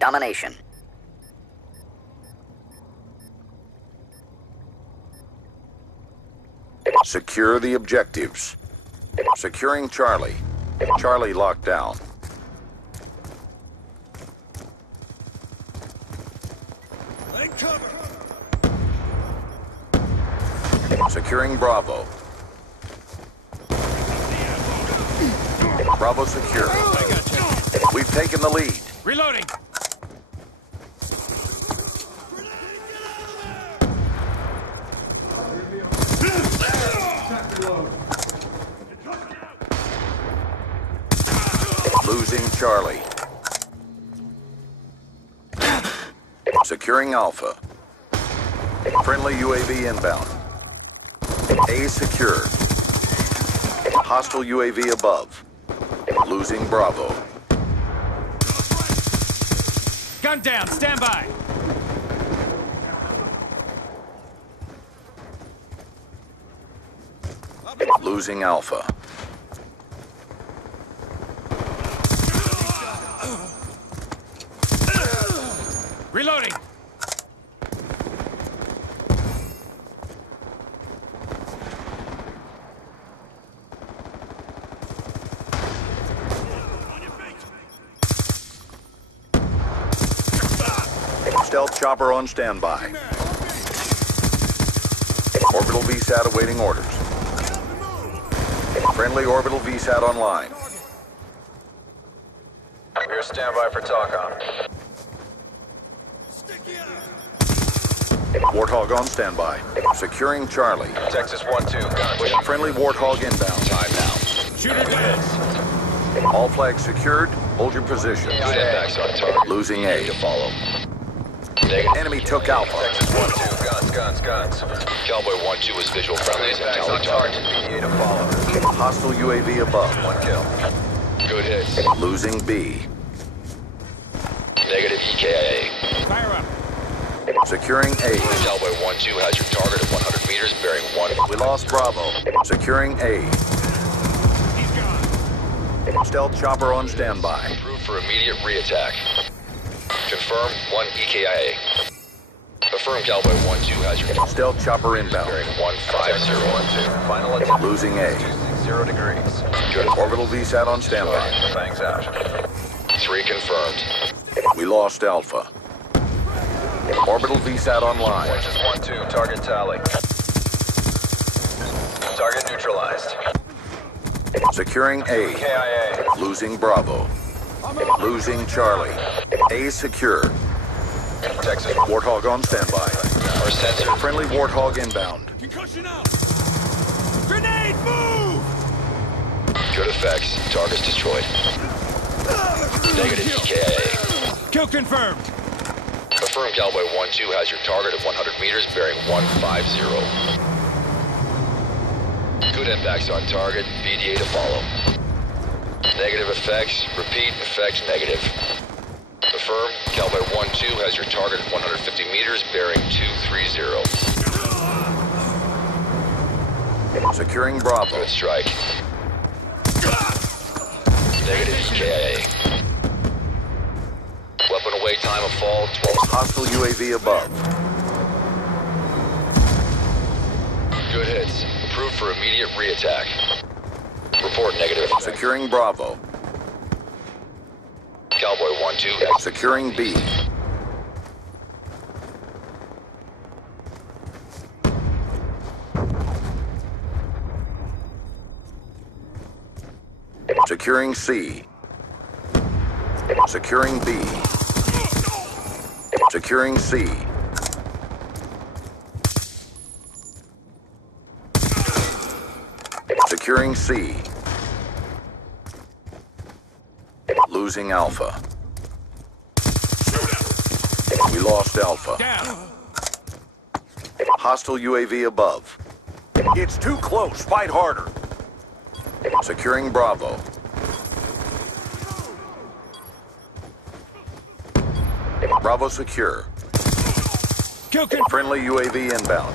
Domination. Secure the objectives. Securing Charlie. Charlie locked down. Take cover. Securing Bravo. Bravo secure. I got you. We've taken the lead. Reloading. Losing Charlie. Securing Alpha. Friendly UAV inbound. A secure. Hostile UAV above. Losing Bravo. Gun down. Stand by. Losing Alpha. Reloading. Stealth chopper on standby. Orbital VSAT awaiting orders. Friendly orbital VSAT online. We're standby for TACOM. Warthog on standby. Securing Charlie. Texas 1-2, guns. Friendly Warthog inbound. Time now. Shooter dead. All flags secured. Hold your position. Good impacts on target. Losing A. To follow. Enemy took Alpha. Texas 1-2, guns. Cowboy 1-2 is visual friendlies and tally target. BDA to follow. Hostile UAV above. 1 kill. Good hits. Losing B. Negative EKIA. Fire up. Securing A. Cowboy 1-2 has your target at 100 meters, bearing 1. We lost Bravo. Securing A. He's gone. Stealth chopper on standby. Approved for immediate re-attack. Confirm 1 EKIA. Affirm Cowboy 1-2 has your Stealth chopper inbound. bearing 150. Final attempt. Losing A. 0 degrees. Good. Orbital VSAT on standby. Fangs out. 3 confirmed. We lost Alpha. Orbital VSAT online. Texas 1-2, target tally. Target neutralized. Securing A. KIA. Losing Bravo. Losing Charlie. A secure. Texas Warthog on standby. our sensor. Friendly Warthog inbound. Concussion out. Grenade, move! Good effects. Targets destroyed. Negative EKIA. Kill confirmed. Affirm Cowboy 1-2 has your target at 100 meters, bearing 150. Good impacts on target. BDA to follow. Negative effects. Repeat. Effects negative. Affirm Cowboy 1-2 has your target at 150 meters, bearing 230. Securing Bravo. Good strike. Negative EKIA. Weapon away time of fall 12. Hostile UAV above. Good hits. Approved for immediate re-attack. Report negative. Securing Bravo. Cowboy 1-2. Securing B. Securing C. Securing B. Securing C. Securing C. Losing Alpha. We lost Alpha. Down. Hostile UAV above. It's too close. Fight harder. Securing Bravo. Bravo secure. Kill confirmed. Friendly UAV inbound.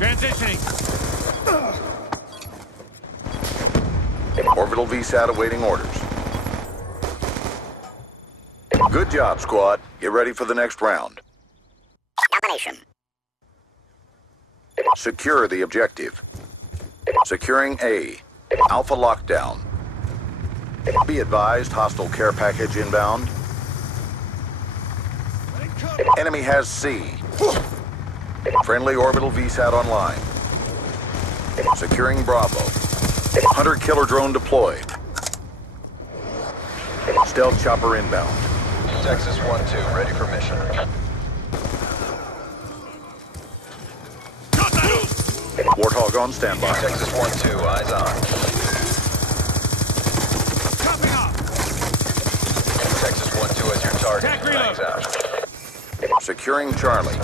Transitioning. Orbital VSAT awaiting orders. Good job, squad. Get ready for the next round. Domination. Secure the objective. Securing A. Alpha lockdown. Be advised, hostile care package inbound. Enemy has C. Friendly orbital VSAT online. Securing Bravo. Hunter killer drone deployed. Stealth chopper inbound. Texas 1-2, ready for mission. Warthog on standby. Texas 1-2, eyes on. Chopping off. Texas 1-2 as your target. Attack reload. Thanks out. Securing Charlie.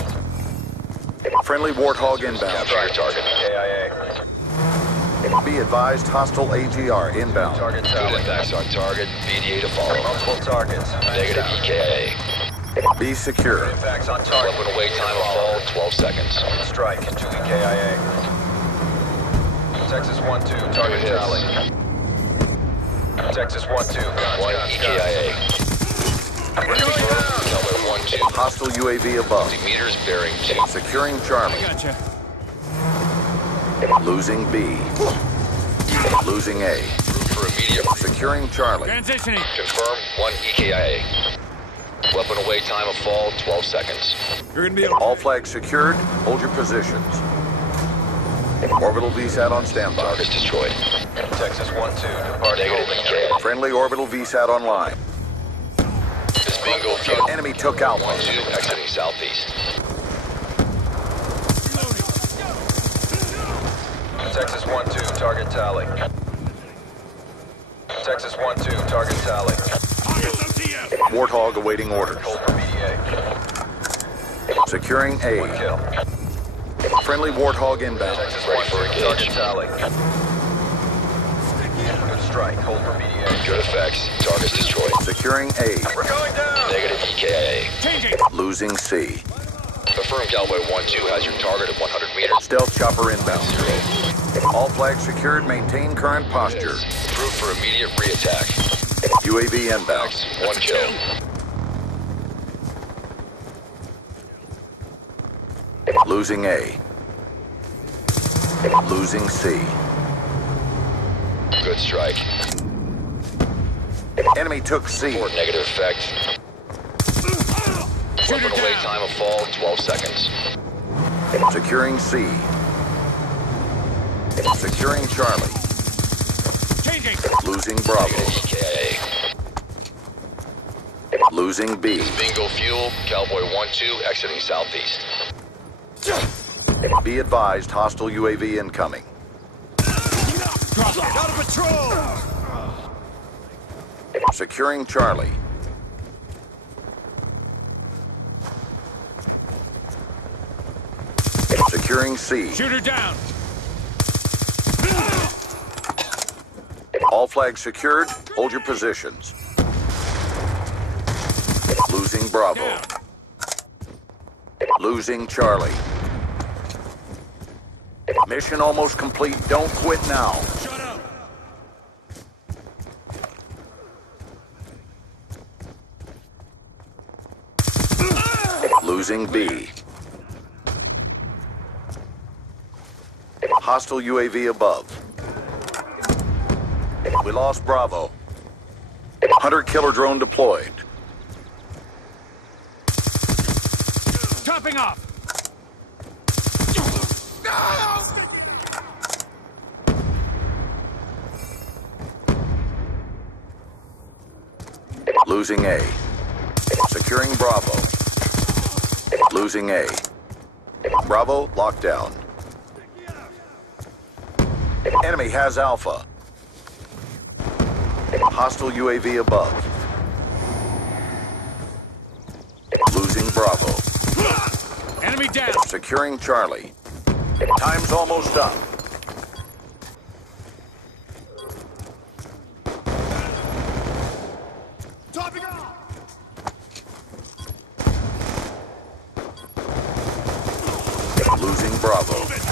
Friendly Warthog inbound. Capture your target. KIA. Be advised, hostile AGR inbound. Target tally. Attacks on target. VDA to follow. Multiple targets. Negative EKIA. Be secure. Impacts on target. Weapon away time of fall, 12 seconds. Strike. 2 EKIA. Texas 1-2, target tally. Texas 1-2, 1 EKIA. Kelvin 1-2. Hostile UAV above. 50 meters bearing 2. Securing Charlie. Gotcha. Losing B. Losing A. For immediate. Securing Charlie. Transitioning. Confirm 1 EKIA. Weapon away time of fall, 12 seconds. You're gonna be All flags secured. Hold your positions. Orbital VSAT on standby. Target's destroyed. Texas 1-2, depart negative EKIA. Friendly orbital VSAT online. This bingo fuel. Enemy took Alpha. 1-2, exiting southeast. Texas 1-2, target tally. Texas 1-2, target tally. Warthog awaiting orders. Hold for BDA. Securing One A. kill. Friendly Warthog inbound. Texas 1-2, target tally. Good strike, hold for BDA. Good effects. Target's destroyed. Securing A. We're going down. Negative EKIA. changing. Losing C. Confirm Cowboy 1-2 has your target at 100 meters. Stealth chopper inbound. 0. All flags secured. Maintain current posture. Approved for immediate re-attack. UAV inbound. Max, 1 kill. Losing A. Losing C. Good strike. Enemy took C. For negative effect. Weapon away time of fall, 12 seconds. Securing C. Securing Charlie. Changing. Losing Bravo. Negative EKIA. Losing B. Bingo fuel, Cowboy 1-2 exiting southeast. Be advised, hostile UAV incoming. Drop it. Out of patrol. Securing Charlie. Securing C. Shooter down. All flags secured. Hold your positions. Losing Bravo. Down. Losing Charlie. Mission almost complete. Don't quit now. Shut up. Losing B. Hostile UAV above. We lost Bravo. Hunter killer drone deployed. Topping off. Losing A. Securing Bravo. Losing A. Bravo locked down. Enemy has Alpha. Hostile UAV above. Losing Bravo. Enemy down. Securing Charlie. Time's almost up. Topping off. Losing Bravo.